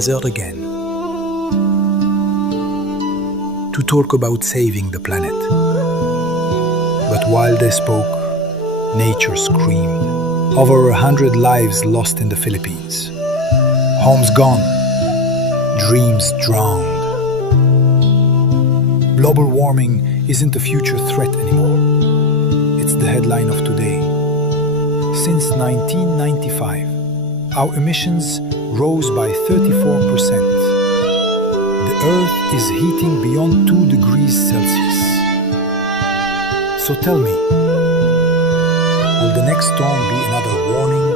gathered again to talk about saving the planet. But while they spoke, nature screamed. Over 100 lives lost in the Philippines. Homes gone, dreams drowned. Global warming isn't a future threat anymore. It's the headline of today. Since 1995, our emissions rose by 34%. The Earth is heating beyond 2 degrees Celsius. So tell me, will the next storm be another warning